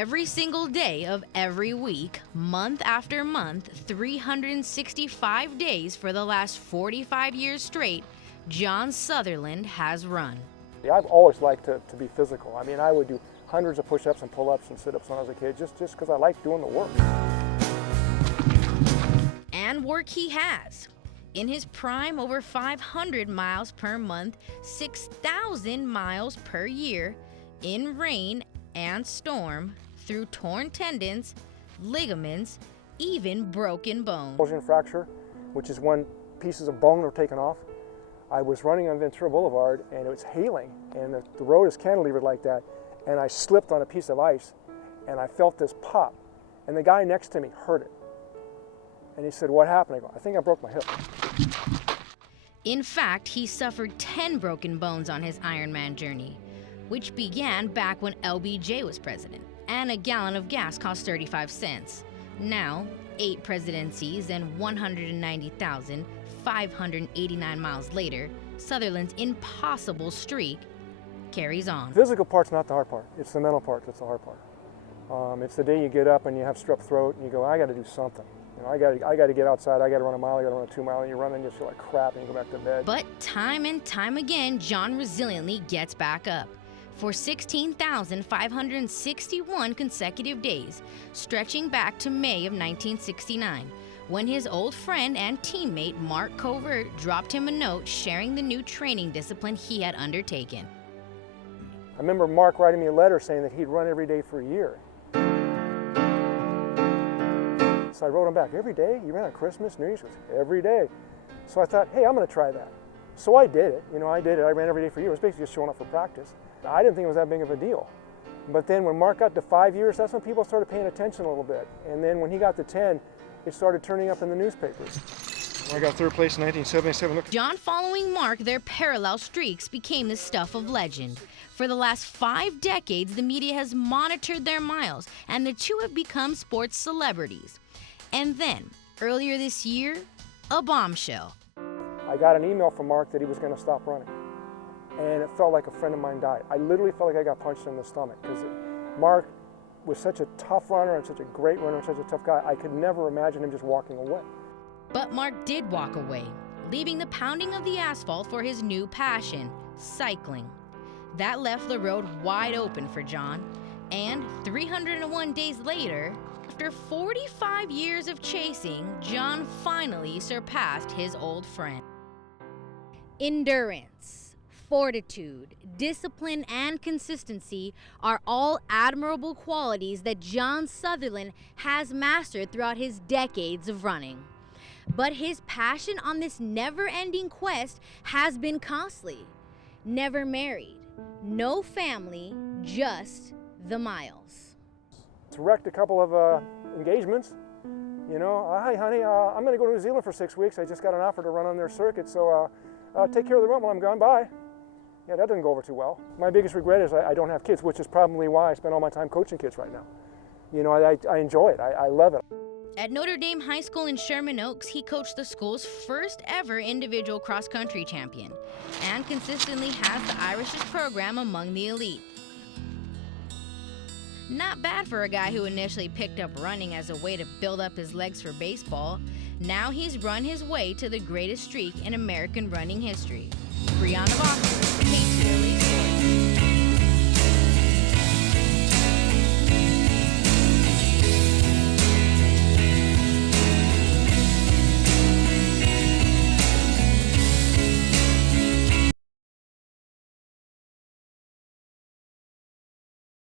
Every single day of every week, month after month, 365 days for the last 45 years straight, John Sutherland has run. I've always liked to be physical. I mean, I would do hundreds of push-ups and pull-ups and sit-ups when I was a kid, just because I like doing the work. And work he has. In his prime, over 500 miles per month, 6,000 miles per year, in rain and storm, through torn tendons, ligaments, even broken bones. Explosion fracture, which is when pieces of bone are taken off. I was running on Ventura Boulevard and it was hailing and the road is cantilevered like that, and I slipped on a piece of ice and I felt this pop, and the guy next to me heard it. And he said, "What happened?" I go, "I think I broke my hip." In fact, he suffered 10 broken bones on his Ironman journey, which began back when LBJ was president, and a gallon of gas cost 35 cents. Now, 8 presidencies and 190,589 miles later, Sutherland's impossible streak carries on. The physical part's not the hard part. It's the mental part that's the hard part. It's the day you get up and you have strep throat and you go, "I got to do something. You know, I got to get outside. I got to run a mile. I got to run a 2 mile." And you run and you feel like crap and you go back to bed. But time and time again, John resiliently gets back up. For 16,561 consecutive days, stretching back to May of 1969, when his old friend and teammate Mark Covert dropped him a note sharing the new training discipline he had undertaken. I remember Mark writing me a letter saying that he'd run every day for a year. So I wrote him back, "Every day? You ran on Christmas, New Year's?" He goes, "Every day." So I thought, hey, I'm going to try that. So I did it. I did it. I ran every day for a year. It was basically just showing up for practice. I didn't think it was that big of a deal. But then when Mark got to 5 years, that's when people started paying attention a little bit. And then when he got to 10, it started turning up in the newspapers. I got third place in 1977. John following Mark, their parallel streaks became the stuff of legend. For the last 5 decades, the media has monitored their miles, and the two have become sports celebrities. And then, earlier this year, a bombshell. I got an email from Mark that he was going to stop running. And it felt like a friend of mine died. I literally felt like I got punched in the stomach because Mark was such a tough runner and such a great runner and such a tough guy. I could never imagine him just walking away. But Mark did walk away, leaving the pounding of the asphalt for his new passion, cycling. That left the road wide open for John. And 301 days later, after 45 years of chasing, John finally surpassed his old friend. Endurance, fortitude, discipline, and consistency are all admirable qualities that John Sutherland has mastered throughout his decades of running. But his passion on this never-ending quest has been costly. Never married, no family, just the miles. Wrecked a couple of engagements. "Hi, honey, I'm going to go to New Zealand for 6 weeks. I just got an offer to run on their circuit, so take care of the run while I'm gone. Bye." Yeah, that didn't go over too well. My biggest regret is I don't have kids, which is probably why I spend all my time coaching kids right now. I enjoy it. I love it. At Notre Dame High School in Sherman Oaks, he coached the school's first ever individual cross-country champion and consistently has the Irish's program among the elite. Not bad for a guy who initially picked up running as a way to build up his legs for baseball. Now he's run his way to the greatest streak in American running history. Brianna Boston.